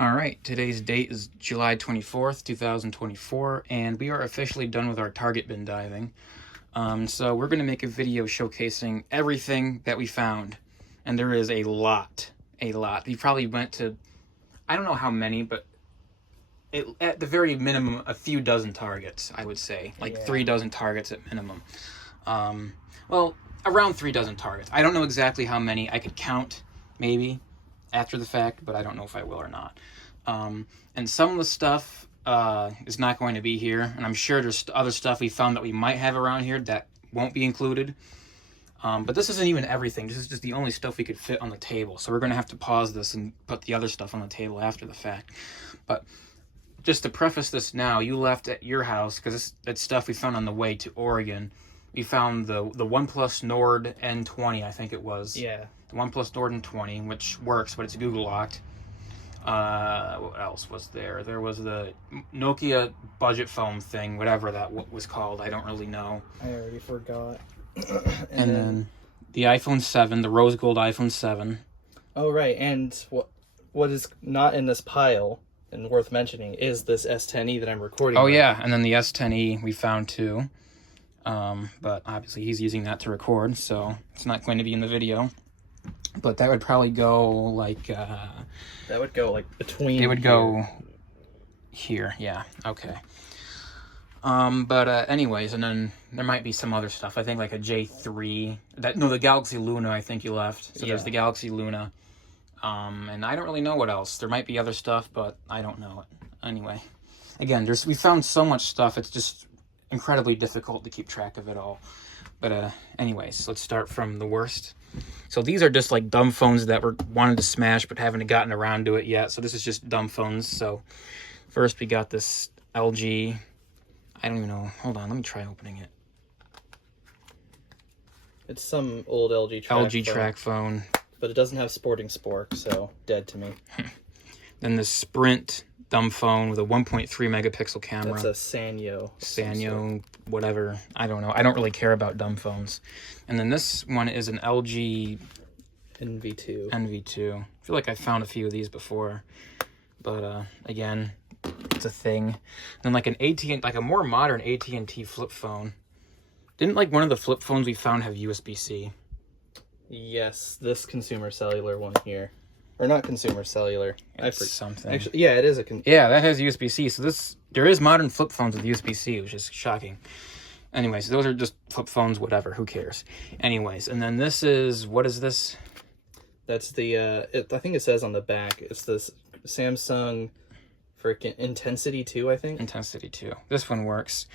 All right, today's date is July 24th, 2024, and we are officially done with our target bin diving. So we're going to make a video showcasing everything that we found, and there is a lot. We probably went to, I don't know how many, but at the very minimum, a few dozen targets, I would say. Like 3 dozen targets at minimum. Well, around 3 dozen targets. I don't know exactly how many. I could count, maybe, after the fact, but I don't know if I will or not. And some of the stuff is not going to be here, and I'm sure there's other stuff we found that we might have around here that won't be included. But this isn't even everything. This is just the only stuff we could fit on the table, so we're going to have to pause this and put the other stuff on the table after the fact. But just to preface this now, you left at your house, because that's stuff we found on the way to Oregon. We found the OnePlus Nord N20, I think it was. Yeah. The OnePlus Nord N20, which works, but it's Google locked. What else was there? There was the Nokia budget phone thing, whatever that was called. I don't really know. I already forgot. and then the iPhone 7, the rose gold iPhone 7. Oh, right. And what is not in this pile and worth mentioning is this S10e that I'm recording. Oh, yeah. And then the S10e we found too. But obviously he's using that to record, so it's not going to be in the video. But that would probably go like that would go like between. It would go here, yeah. Okay. But anyways, and then there might be some other stuff. I think like a J3. The Galaxy Luna. I think you left. So there's the Galaxy Luna. And I don't really know what else. There might be other stuff, but I don't know it. Anyway, again, we found so much stuff. It's just incredibly difficult to keep track of it all. But anyways, let's start from the worst. So these are just like dumb phones that were wanted to smash but haven't gotten around to it yet. So this is just dumb phones. So first we got this LG. I don't even know. Hold on, let me try opening it. It's some old LG track phone. But it doesn't have sporting spork, so dead to me. Then the Sprint dumb phone with a 1.3 megapixel camera. That's a Sanyo, whatever. I don't know. I don't really care about dumb phones. And then this one is an LG NV2. I feel like I found a few of these before, but again, it's a thing. And then like a more modern AT&T flip phone. Didn't like one of the flip phones we found have USB-C? Yes, this consumer cellular one here. Or not consumer cellular. Something. Actually, yeah, it is yeah, that has USB-C. So there is modern flip phones with USB-C, which is shocking. Anyways, those are just flip phones, whatever. Who cares? Anyways, and then this is, what is this? That's the, I think it says on the back, it's this Samsung freaking Intensity 2, I think. Intensity 2. This one works.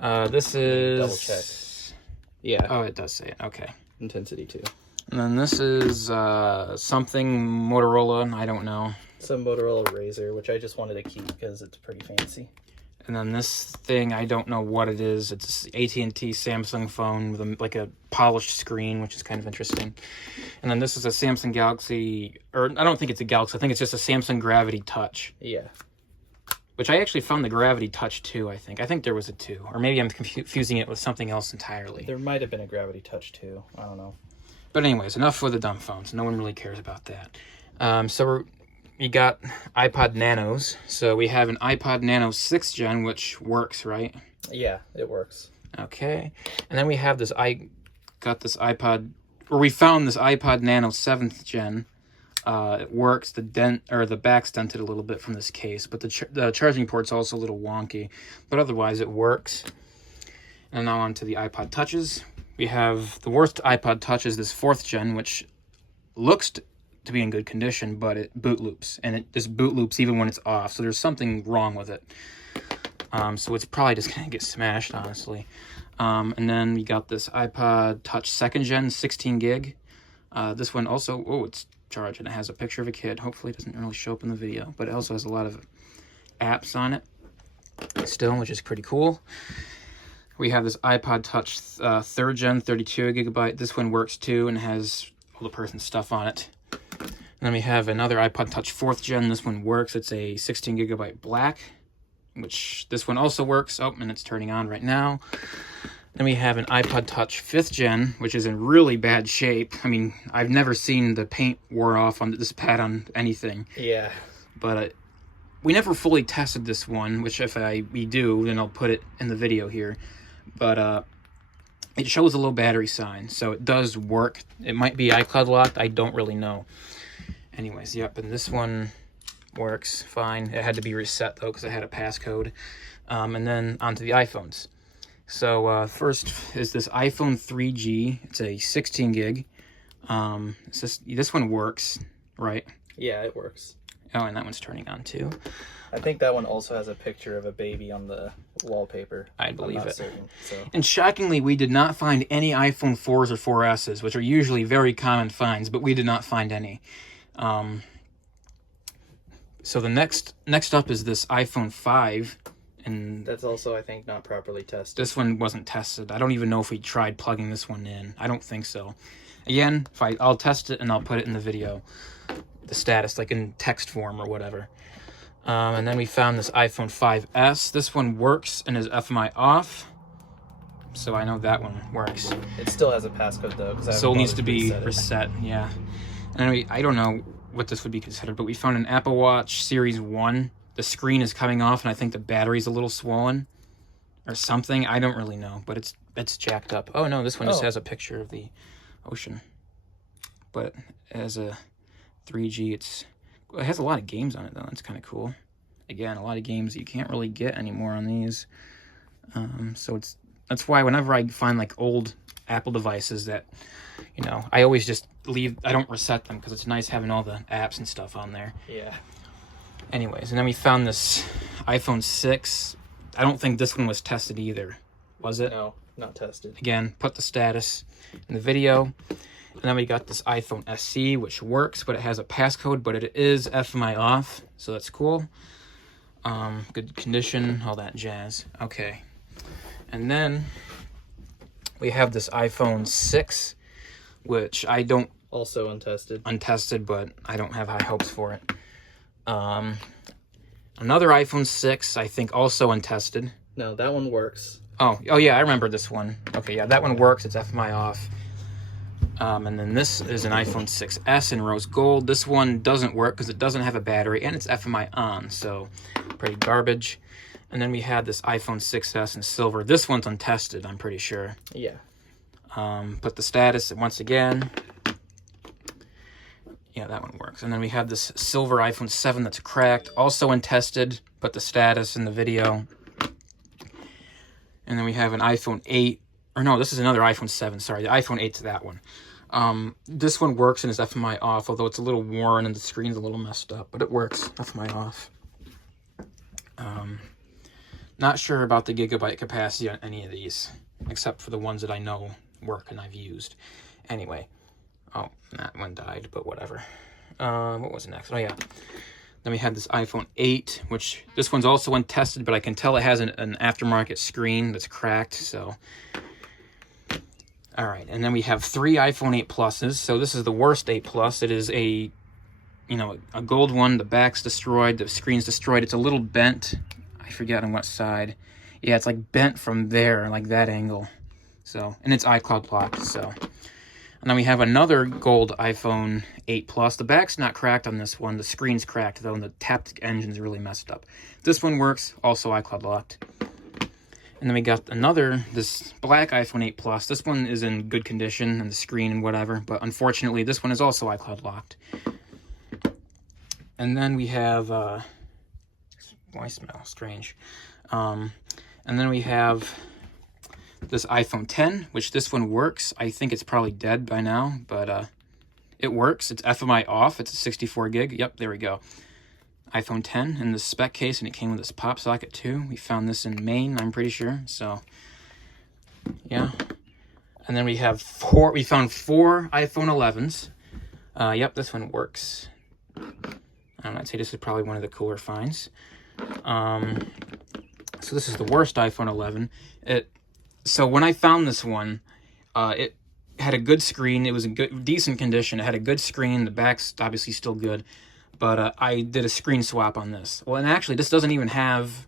This is... Double check. Yeah. Oh, it does say it. Okay. Intensity 2. And then this is something Motorola, I don't know. Some Motorola Razr, which I just wanted to keep because it's pretty fancy. And then this thing, I don't know what it is. It's AT&T Samsung phone with like a polished screen, which is kind of interesting. And then this is a Samsung Galaxy, or I don't think it's a Galaxy. I think it's just a Samsung Gravity Touch. Yeah. Which I actually found the Gravity Touch 2, I think. I think there was a 2. Or maybe I'm confusing it with something else entirely. There might have been a Gravity Touch 2. I don't know. But anyways, enough with the dumb phones. No one really cares about that. So we got iPod Nanos. So we have an iPod Nano 6th gen, which works, right? Yeah, it works. Okay. And then we have this, we found this iPod Nano 7th gen. It works. The back's dented a little bit from this case, but the charging port's also a little wonky. But otherwise, it works. And now on to the iPod Touches. We have the worst iPod Touch is this 4th gen, which looks to be in good condition, but it boot loops. And it just boot loops even when it's off, so there's something wrong with it. So it's probably just going to get smashed, honestly. And then we got this iPod Touch 2nd gen, 16 gig. This one also, it's charged, and it has a picture of a kid. Hopefully it doesn't really show up in the video, but it also has a lot of apps on it still, which is pretty cool. We have this iPod Touch 3rd gen, 32 gigabyte. This one works too and has all the person's stuff on it. And then we have another iPod Touch 4th gen. This one works. It's a 16 gigabyte black, which this one also works. Oh, and it's turning on right now. Then we have an iPod Touch 5th gen, which is in really bad shape. I mean, I've never seen the paint wore off on this pad on anything. Yeah. But we never fully tested this one, which if we do, then I'll put it in the video here. But it shows a low battery sign, so it does work. It might be iCloud locked, I don't really know. Anyways, yep, and this one works fine. It had to be reset though, because I had a passcode. And then onto the iPhones. So first is this iPhone 3G. It's a 16 gig. This one works, right? Yeah, it works. Oh, and that one's turning on too. I think that one also has a picture of a baby on the wallpaper. I believe it. Certain, so. And shockingly, we did not find any iPhone 4s or 4Ss, which are usually very common finds, but we did not find any. So the next up is this iPhone 5. And that's also, I think, not properly tested. This one wasn't tested. I don't even know if we tried plugging this one in. I don't think so. Again, I'll test it and I'll put it in the video. The status, like in text form or whatever. And then we found this iPhone 5S. This one works and is FMI off. So I know that one works. It still has a passcode though. So it needs to be reset, yeah. And I don't know what this would be considered, but we found an Apple Watch Series 1. The screen is coming off and I think the battery's a little swollen. Or something. I don't really know, but it's jacked up. Oh no, this one just has a picture of the ocean. But as a 3G, it has a lot of games on it though. That's kind of cool. Again, a lot of games that you can't really get anymore on these. So that's why whenever I find like old Apple devices that, you know, I always just leave. I don't reset them because it's nice having all the apps and stuff on there. Yeah. Anyways, and then we found this iPhone 6. I don't think this one was tested either. Was it? No, not tested. Again, put the status in the video. And then we got this iPhone SE, which works, but it has a passcode, but it is FMI off, so that's cool. Good condition, all that jazz. Okay. And then we have this iPhone 6, which I don't... Also untested. Untested, but I don't have high hopes for it. Another iPhone 6, I think also untested. No, that one works. Oh yeah, I remember this one. Okay, yeah, that one works. It's FMI off. And then this is an iPhone 6S in rose gold. This one doesn't work because it doesn't have a battery, and it's FMI on, so pretty garbage. And then we had this iPhone 6S in silver. This one's untested, I'm pretty sure. Yeah. Put the status once again. Yeah, that one works. And then we have this silver iPhone 7 that's cracked, also untested. Put the status in the video. And then we have an iPhone 8. Or no, this is another iPhone 7. Sorry, the iPhone 8's that one. This one works and is FMI off, although it's a little worn and the screen's a little messed up. But it works, FMI off. Not sure about the gigabyte capacity on any of these, except for the ones that I know work and I've used. Anyway. Oh, that one died, but whatever. What was next? Oh, yeah. Then we had this iPhone 8, which this one's also untested, but I can tell it has an aftermarket screen that's cracked, so... All right, and then we have 3 iPhone 8 Pluses. So this is the worst 8 Plus. It is a gold one. The back's destroyed. The screen's destroyed. It's a little bent. I forget on what side. Yeah, it's like bent from there, like that angle. So, and it's iCloud locked, so... And then we have another gold iPhone 8 Plus. The back's not cracked on this one. The screen's cracked, though, and the tapped engine's really messed up. This one works, also iCloud locked. And then we got this black iPhone 8 Plus. This one is in good condition, and the screen and whatever, but unfortunately, this one is also iCloud locked. And then we have, I smell strange. And then we have this iPhone 10, which this one works. I think it's probably dead by now, but it works. It's FMI off. It's a 64 gig. Yep, there we go. iPhone 10 in the spec case, and it came with this pop socket too. We found this in Maine, I'm pretty sure. So, yeah. And then we found 4 iPhone 11's. Yep, this one works. I'd say this is probably one of the cooler finds. So this is the worst iPhone 11. So when I found this one, it had a good screen. It was in decent condition. It had a good screen. The back's obviously still good. But I did a screen swap on this. Well, and actually, this doesn't even have...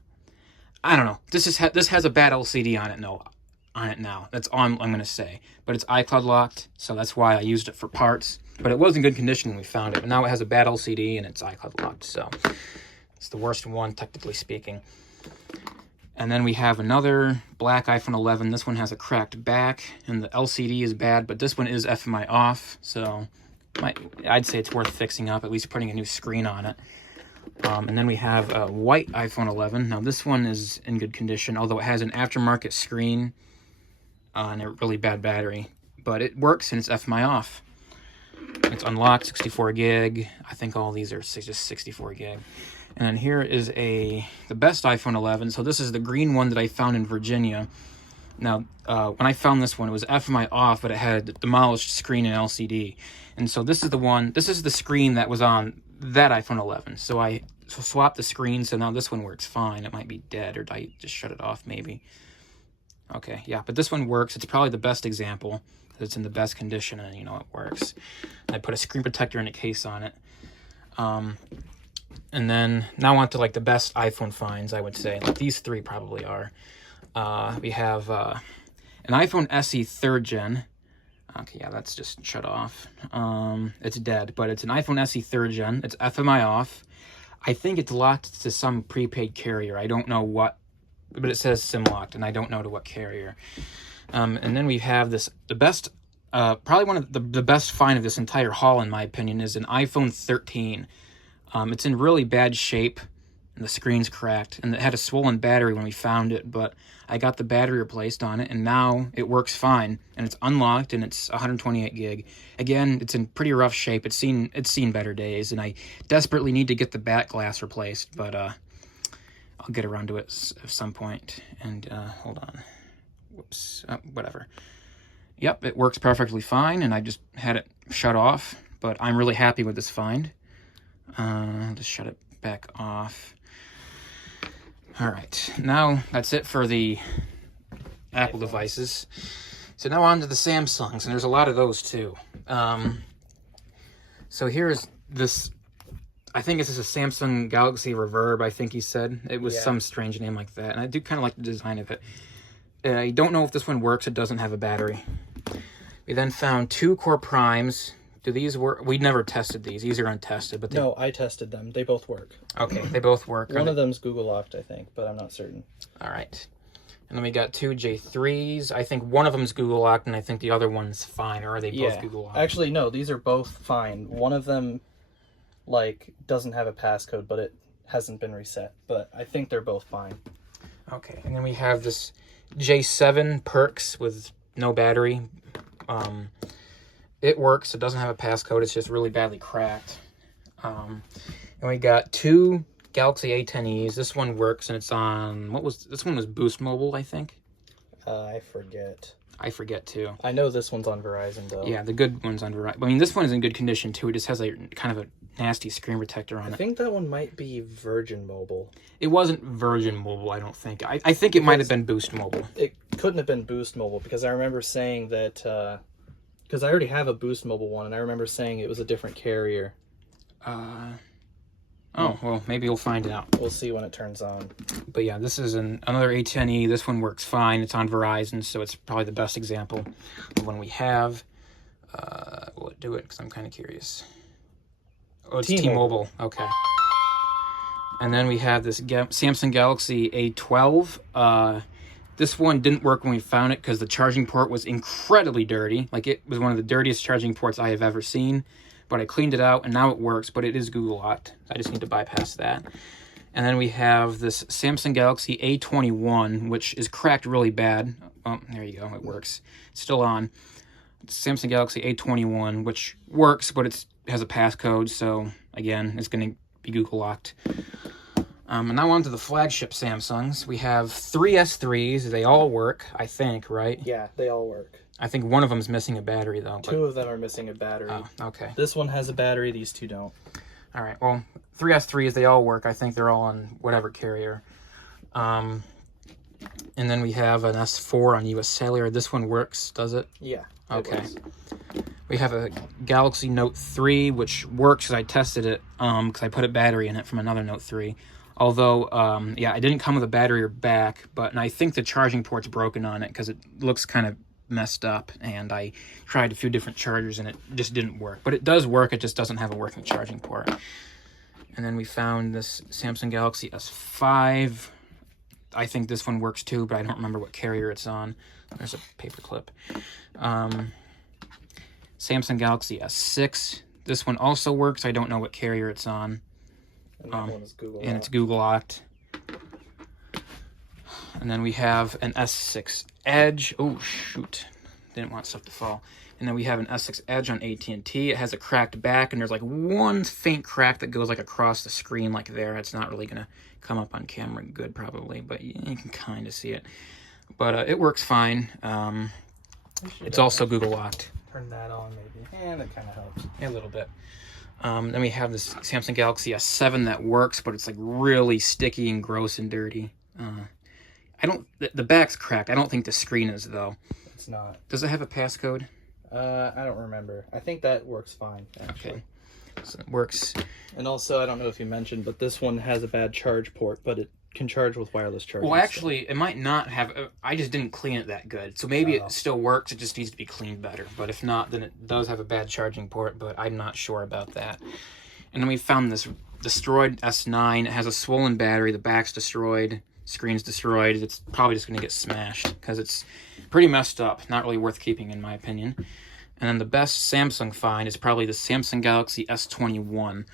I don't know. This has a bad LCD on it now. That's all I'm going to say. But it's iCloud locked, so that's why I used it for parts. But it was in good condition when we found it. But now it has a bad LCD and it's iCloud locked. So it's the worst one, technically speaking. And then we have another black iPhone 11. This one has a cracked back, and the LCD is bad, but this one is FMI off, so I'd say it's worth fixing up, at least putting a new screen on it. And then we have a white iPhone 11. Now, this one is in good condition, although it has an aftermarket screen and a really bad battery. But it works, and it's FMI off. It's unlocked, 64 gig. I think all these are just 64 gig. And then here is the best iPhone 11. So this is the green one that I found in Virginia. Now, when I found this one, it was FMI off, but it had a demolished screen and LCD. And so this is the screen that was on that iPhone 11. So I swapped the screen, so now this one works fine. It might be dead, or I just shut it off maybe. Okay, yeah, but this one works. It's probably the best example. It's in the best condition, and it works. And I put a screen protector and a case on it. And then now on to like the best iPhone finds, I would say. Like these three probably are. We have an iPhone SE 3rd gen. Okay, yeah, that's just shut off. It's dead, but it's an iPhone SE 3rd gen. It's FMI off. I think it's locked to some prepaid carrier. I don't know what, but it says SIM locked, and I don't know to what carrier. And then we have the best, probably one of the best find of this entire haul, in my opinion, is an iPhone 13. It's in really bad shape, and the screen's cracked, and it had a swollen battery when we found it, but I got the battery replaced on it, and now it works fine, and it's unlocked, and it's 128 gig. Again, it's in pretty rough shape. It's seen better days, and I desperately need to get the back glass replaced, but I'll get around to it at some point. And hold on. Whoops. Whatever. Yep, it works perfectly fine, and I just had it shut off, but I'm really happy with this find. I'll just shut it back off. All right, now that's it for the Apple devices. So now on to the Samsungs, and there's a lot of those too. So here's this, I think this is a Samsung Galaxy Reverb, I think he said. It was some strange name like that, and I do kind of like the design of it. I don't know if this one works. It doesn't have a battery. We then found 2 Core Primes. Do these work? We never tested these. These are untested, but No, I tested them. They both work. Okay, they both work. One of them's Google locked, I think, but I'm not certain. All right. And then we got 2 J3s. I think one of them's Google locked, and I think the other one's fine. Or are they both Google locked? Actually, no. These are both fine. One of them, doesn't have a passcode, but it hasn't been reset. But I think they're both fine. Okay. And then we have this J7 Perks with no battery. It works. It doesn't have a passcode. It's just really badly cracked. And we got 2 Galaxy A10es. This one works, and it's on, this one was Boost Mobile, I think. I forget. I forget, too. I know this one's on Verizon, though. Yeah, the good one's on Verizon. I mean, this one is in good condition, too. It just has kind of a nasty screen protector on it. I think that one might be Virgin Mobile. It wasn't Virgin Mobile, I don't think. I think it might have been Boost Mobile. It couldn't have been Boost Mobile, because I remember saying that, because I already have a Boost Mobile one, and I remember saying it was a different carrier. Oh, well, maybe you'll find out. We'll see when it turns on. But yeah, this is another A10e. This one works fine. It's on Verizon, so it's probably the best example of one we have. Will it do it? Because I'm kind of curious. Oh, it's T-Mobile. Okay. And then we have this Samsung Galaxy A12. This one didn't work when we found it because the charging port was incredibly dirty. Like, it was one of the dirtiest charging ports I have ever seen. But I cleaned it out, and now it works, but it is Google locked. I just need to bypass that. And then we have this Samsung Galaxy A21, which is cracked really bad. Oh, there you go. It works. It's still on. It's Samsung Galaxy A21, which works, but it has a passcode, so, again, it's going to be Google locked. And now on to the flagship Samsungs. We have 3 S3s. They all work, I think, right? Yeah, they all work. I think one of them's missing a battery, though. But... 2 of them are missing a battery. Oh, okay. This one has a battery, these 2 don't. All right, well, 3 S3s, they all work. I think they're all on whatever carrier. And then we have an S4 on US Cellular. This one works, does it? Yeah. Okay. We have a Galaxy Note 3, which works because I tested it because I put a battery in it from another Note 3. Although, yeah, it didn't come with a battery or back, but and I think the charging port's broken on it because it looks kind of messed up, and I tried a few different chargers and it just didn't work. But it does work, it just doesn't have a working charging port. And then we found this Samsung Galaxy S5. I think this one works too, but I don't remember what carrier it's on. There's a paper clip. Samsung Galaxy S6. This one also works. I don't know what carrier it's on. And that one is Google and it's Google locked. And then we have an S6 Edge. Oh, shoot. Didn't want stuff to fall. And then we have an S6 Edge on AT&T. It has a cracked back, and there's like one faint crack that goes like across the screen like there. It's not really going to come up on camera good probably, but you can kind of see it. But it works fine. It's also Google locked. Turn that on maybe. And it kind of helps. A little bit. Then we have this Samsung Galaxy S7 that works, but it's like really sticky and gross and dirty. The back's cracked. I don't think the screen is though. It's not. Does it have a passcode? I don't remember. I think that works fine, actually. Okay. So it works. And also, I don't know if you mentioned, but this one has a bad charge port, but it can charge with wireless charging. Well, actually, it might not have. I just didn't clean it that good. So maybe it still works. It just needs to be cleaned better. But if not, then it does have a bad charging port, but I'm not sure about that. And then we found this destroyed S9. It has a swollen battery. The back's destroyed. Screen's destroyed. It's probably just going to get smashed because it's pretty messed up. Not really worth keeping, in my opinion. And then the best Samsung find is probably the Samsung Galaxy S21,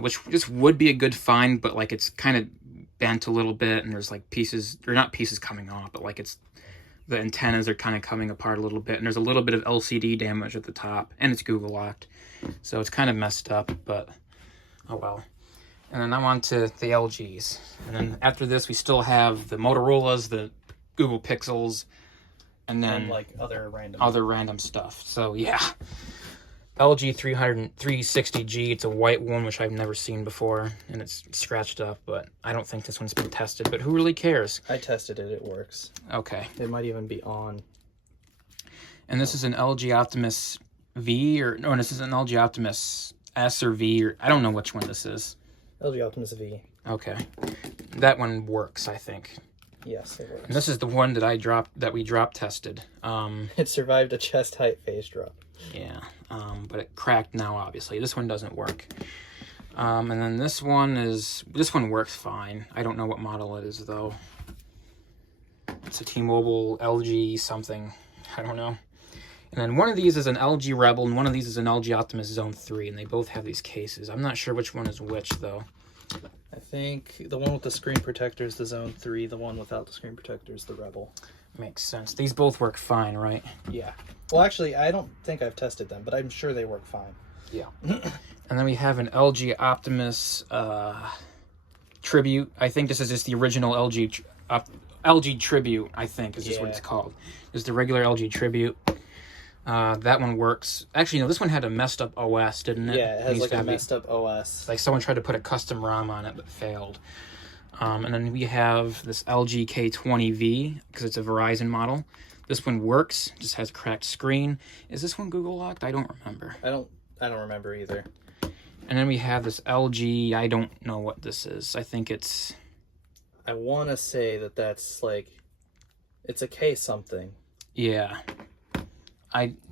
which just would be a good find, but like it's kind of bent a little bit, and there's like pieces, or not pieces coming off, but like the antennas are kind of coming apart a little bit, and there's a little bit of LCD damage at the top, and it's Google locked, so it's kind of messed up, but oh well. And then I'm on to the LGs, and then after this we still have the Motorola's, the Google Pixels, and then like other random stuff. So yeah, LG 360G. It's a white one, which I've never seen before, and it's scratched up. But I don't think this one's been tested. But who really cares? I tested it. It works. Okay. It might even be on. And this is an LG Optimus V, or no, this is an LG Optimus S or V, or I don't know which one this is. LG Optimus V. Okay, that one works, I think. Yes, it works. And this is the one that we drop tested. It survived a chest height phase drop. Yeah, but it cracked now, obviously. This one doesn't work. And then this one works fine. I don't know what model it is, though. It's a T-Mobile LG something. I don't know. And then one of these is an LG Rebel, and one of these is an LG Optimus Zone 3, and they both have these cases. I'm not sure which one is which, though. I think the one with the screen protector is the Zone 3. The one without the screen protector is the Rebel. Makes sense. These both work fine, right? Yeah. Well, actually, I don't think I've tested them, but I'm sure they work fine. Yeah. And then we have an LG Optimus Tribute. I think this is just the original LG Tribute, I think, is just what it's called. It's the regular LG Tribute. That one works. Actually, no, this one had a messed up OS, didn't it? Yeah, it has like a messed up OS. Like someone tried to put a custom ROM on it, but failed. And then we have this LG K20V, because it's a Verizon model. This one works, just has a cracked screen. Is this one Google locked? I don't remember. I don't remember either. And then we have this LG, I don't know what this is. I think it's... I want to say that's like... It's a K something. Yeah.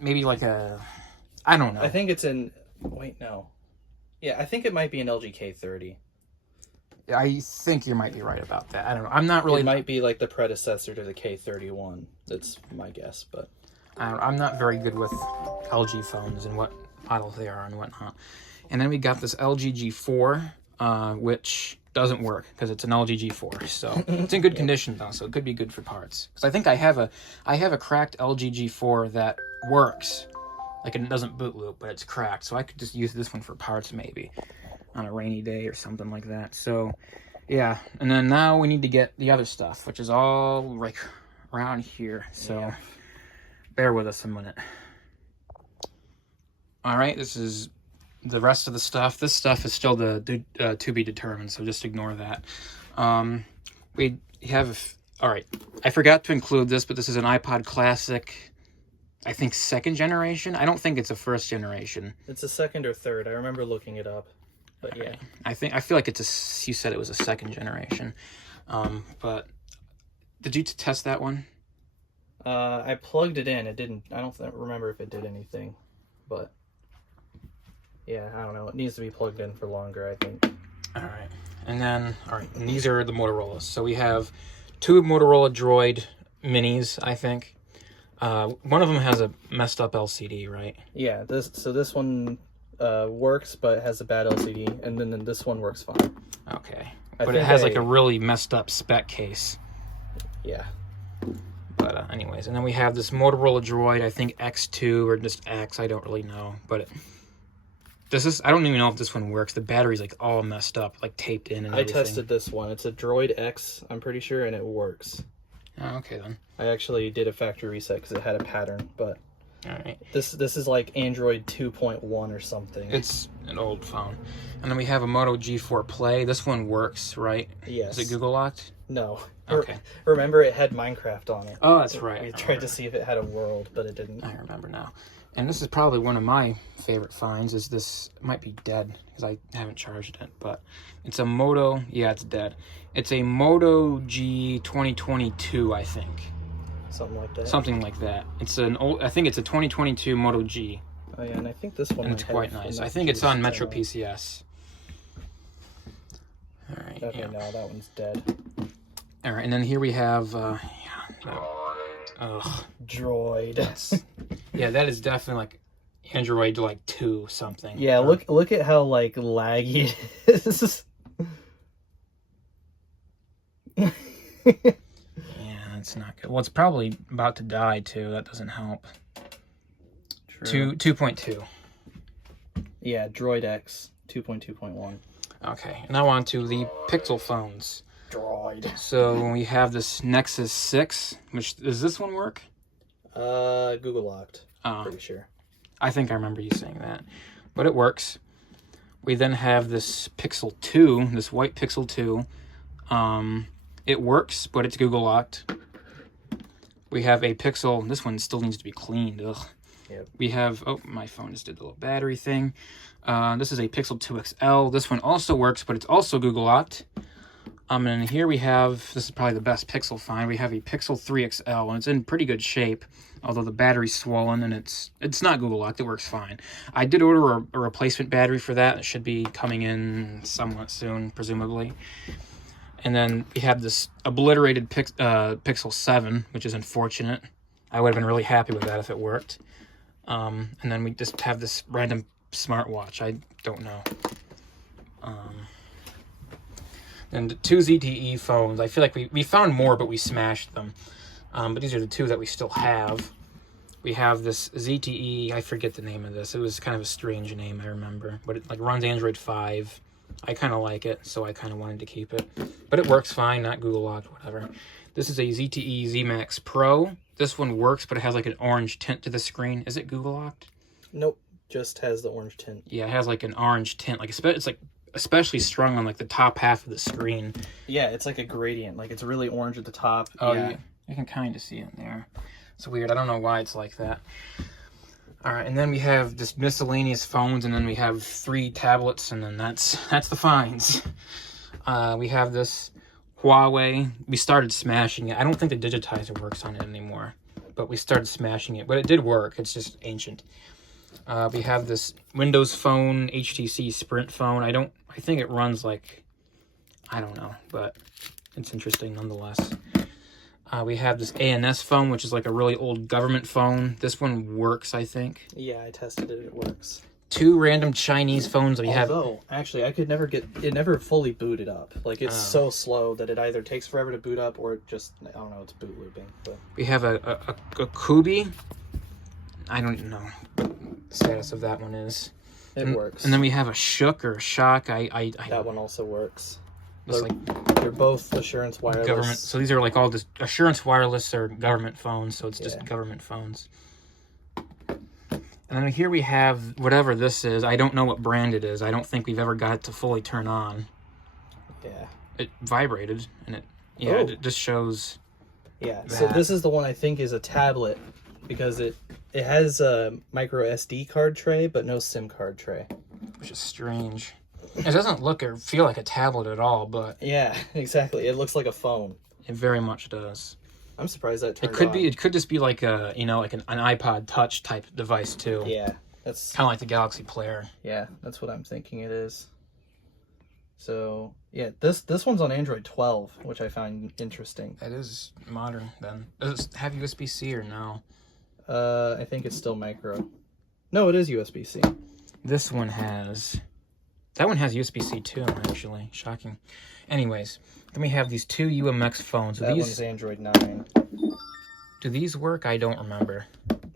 Maybe like a... I don't know. I think it's in... Wait, no. Yeah, I think it might be an LG K30. I think you might be right about that. I don't know. I'm not really... It might be like the predecessor to the K31. That's my guess, but... I'm not very good with LG phones and what models they are and whatnot. And then we got this LG G4, which doesn't work because it's an LG G4. So it's in good condition though, so it could be good for parts. Because I think I have a cracked LG G4 that works. Like it doesn't boot loop, but it's cracked. So I could just use this one for parts maybe on a rainy day or something like that. So yeah, and then now we need to get the other stuff, which is all like around here. So bear with us a minute. All right, this is the rest of the stuff. This stuff is still to be determined, so just ignore that. We have, all right, I forgot to include this, but this is an iPod Classic, I think second generation. I don't think it's a first generation. It's a second or third. I remember looking it up, but yeah. I feel like you said it was a second generation. But did you test that one? I plugged it in. It didn't. I don't remember if it did anything, but yeah, I don't know. It needs to be plugged in for longer, I think. All right, and then and these are the Motorola's. So we have 2 Motorola Droid Minis, I think. One of them has a messed up LCD, right? Yeah. This one works, but it has a bad LCD, and then this one works fine. Okay, but it has like a really messed up spec case. Yeah. But anyways, and then we have this Motorola Droid, I think X2 or just X, I don't really know. But I don't even know if this one works. The battery's like all messed up, like taped in and everything. I tested this one. It's a Droid X, I'm pretty sure, and it works. Oh, okay then. I actually did a factory reset because it had a pattern, but all right. This is like Android 2.1 or something. It's an old phone. And then we have a Moto G4 Play. This one works, right? Yes. Is it Google locked? No. Okay. Remember, it had Minecraft on it. Oh, that's right. We tried to see if it had a world, but it didn't. I remember now. And this is probably one of my favorite finds. Is this? It might be dead because I haven't charged it, but it's a Moto. Yeah, it's dead. It's a Moto G 2022, I think. Something like that. Something like that. It's an old. I think it's a 2022 Moto G. Oh yeah, and I think this one. And it's quite nice. I think it's on Metro PCS. All right. Okay, yeah. no, that one's dead. All right, and then here we have. Droid. Yeah, that is definitely like Android like 2 something. Yeah, look at how like laggy it is. Yeah, it's not good. Well, it's probably about to die too. That doesn't help. True. 2.2. Yeah, Droid X 2.2.1. Okay, now on to the Pixel phones. Droid. So we have this Nexus 6, which does this one work? Google locked. Pretty sure. I think I remember you saying that, but it works. We then have this Pixel 2, this white Pixel 2. It works, but it's Google locked. We have a Pixel. This one still needs to be cleaned. Ugh. Yep. We have. Oh, my phone just did the little battery thing. This is a Pixel 2 XL. This one also works, but it's also Google locked. And here we have, this is probably the best Pixel find. We have a Pixel 3 XL, and it's in pretty good shape, although the battery's swollen, and it's not Google locked. It works fine. I did order a replacement battery for that. It should be coming in somewhat soon, presumably. And then we have this obliterated Pixel 7, which is unfortunate. I would have been really happy with that if it worked. And then we just have this random smartwatch. I don't know. And 2 ZTE phones. I feel like we found more, but we smashed them. But these are the 2 that we still have. We have this ZTE. I forget the name of this. It was kind of a strange name, I remember. But it like runs Android 5. I kind of like it, so I kind of wanted to keep it. But it works fine, not Google locked, whatever. This is a ZTE Z Max Pro. This one works, but it has like an orange tint to the screen. Is it Google locked? Nope, just has the orange tint. Yeah, it has like an orange tint. Like it's like especially strong on like the top half of the screen. Yeah, it's like a gradient. Like it's really orange at the top. Oh yeah. You can kind of see it there. It's weird. I don't know why it's like that. All right, and then we have just miscellaneous phones, and then we have 3 tablets, and then that's the finds. We have this Huawei. We started smashing it. I don't think the digitizer works on it anymore, but we started smashing it. But it did work. It's just ancient. We have this Windows Phone, HTC Sprint phone. I think it runs like, I don't know, but it's interesting nonetheless. We have this ANS phone, which is like a really old government phone. This one works, I think. Yeah, I tested it. It works. 2 random Chinese phones that we have. Although, actually, I could never get it. Never fully booted up. Like it's so slow that it either takes forever to boot up or it just, I don't know, it's boot looping. But we have a Kubi. I don't know what the status of that one is. It works. And then we have a Shook or Shock. That one also works. They're both Assurance Wireless. Government. So these are like all this Assurance Wireless or government phones. So it's just government phones. And then here we have whatever this is. I don't know what brand it is. I don't think we've ever got it to fully turn on. Yeah. It vibrated, and it just shows. Yeah. That. So this is the one I think is a tablet because it has a micro SD card tray but no SIM card tray. Which is strange. It doesn't look or feel like a tablet at all, but... Yeah, exactly. It looks like a phone. It very much does. I'm surprised that turned It could on. be. It could just be like a, you know, like an iPod Touch type device too. Yeah, that's Kind of like the Galaxy Player. yeah, that's what I'm thinking it is. So yeah, this one's on Android 12, which I find interesting. That is modern then. Does it have USB-C or no? I think it's still micro. No, it is USB-C. This one has... That one has USB-C too, actually. Shocking. Anyways, then we have these two UMX phones. That one's Android 9. Do these work? I don't remember.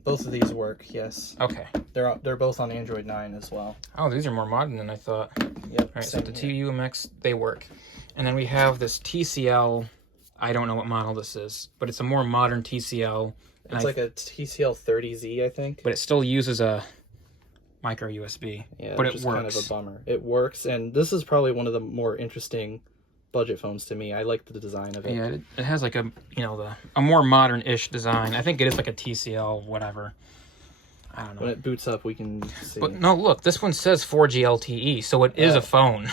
Both of these work, yes. Okay. They're both on Android 9 as well. Oh, these are more modern than I thought. Yep. All right, so the two UMX, they work. And then we have this TCL. I don't know what model this is, but it's a more modern TCL. It's like a TCL 30Z, I think. But it still uses a micro USB. Yeah, but which it is works. kind of a bummer. It works, and this is probably one of the more interesting budget phones to me. I like the design of it. Yeah, it has like a, you know, a more modern-ish design. I think it is like a TCL, whatever. I don't know. When it boots up, we can see. But no, look, this one says 4G LTE, so it is a phone.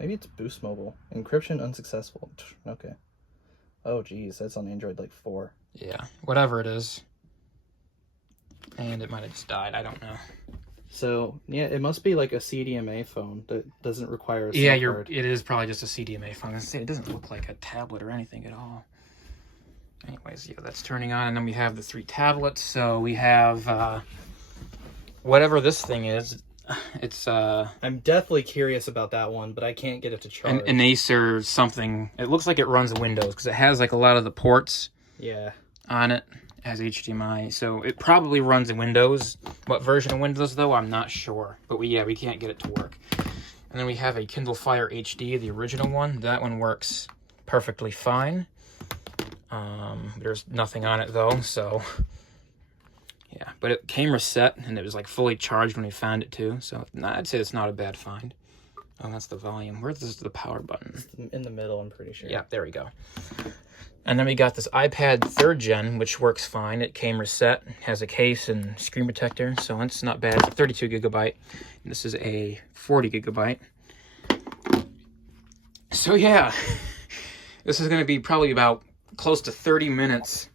Maybe it's Boost Mobile. Encryption unsuccessful. Okay. Oh, geez, that's on Android like 4. Yeah, whatever it is. And it might have just died. I don't know. So yeah, it must be like a CDMA phone that doesn't require a SIM card. It is probably just a CDMA phone. It doesn't look like a tablet or anything at all. Anyways, yeah, that's turning on, and then we have the 3 tablets. So we have whatever this thing is. It's I'm deathly curious about that one, but I can't get it to charge. an Acer something. It looks like it runs Windows because it has like a lot of the ports. Yeah. On it. Has HDMI, so it probably runs in Windows. What version of Windows, though, I'm not sure. But we can't get it to work. And then we have a Kindle Fire HD, the original one. That one works perfectly fine. There's nothing on it, though, so... Yeah, but it came reset, and it was, like, fully charged when we found it, too. So I'd say it's not a bad find. Oh, that's the volume. Where's the power button? It's in the middle, I'm pretty sure. Yeah, there we go. And then we got this iPad 3rd gen, which works fine. It came reset, has a case and screen protector, so it's not bad. It's a 32 gigabyte. And this is a 40 gigabyte. So yeah, this is going to be probably about close to 30 minutes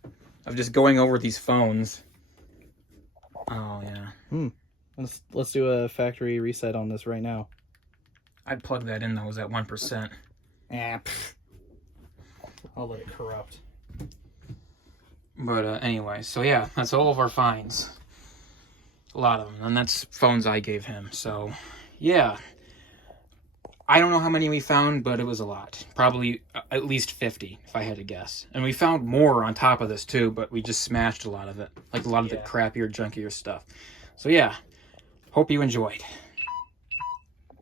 of just going over these phones. Oh yeah. Let's do a factory reset on this right now. I'd plug that in though. Is at 1%. I'll let it corrupt. But anyway, so yeah, that's all of our finds. A lot of them, and that's phones I gave him. So yeah, I don't know how many we found, but it was a lot. Probably at least 50, if I had to guess. And we found more on top of this too, but we just smashed a lot of it, like a lot of the crappier, junkier stuff. So yeah, hope you enjoyed.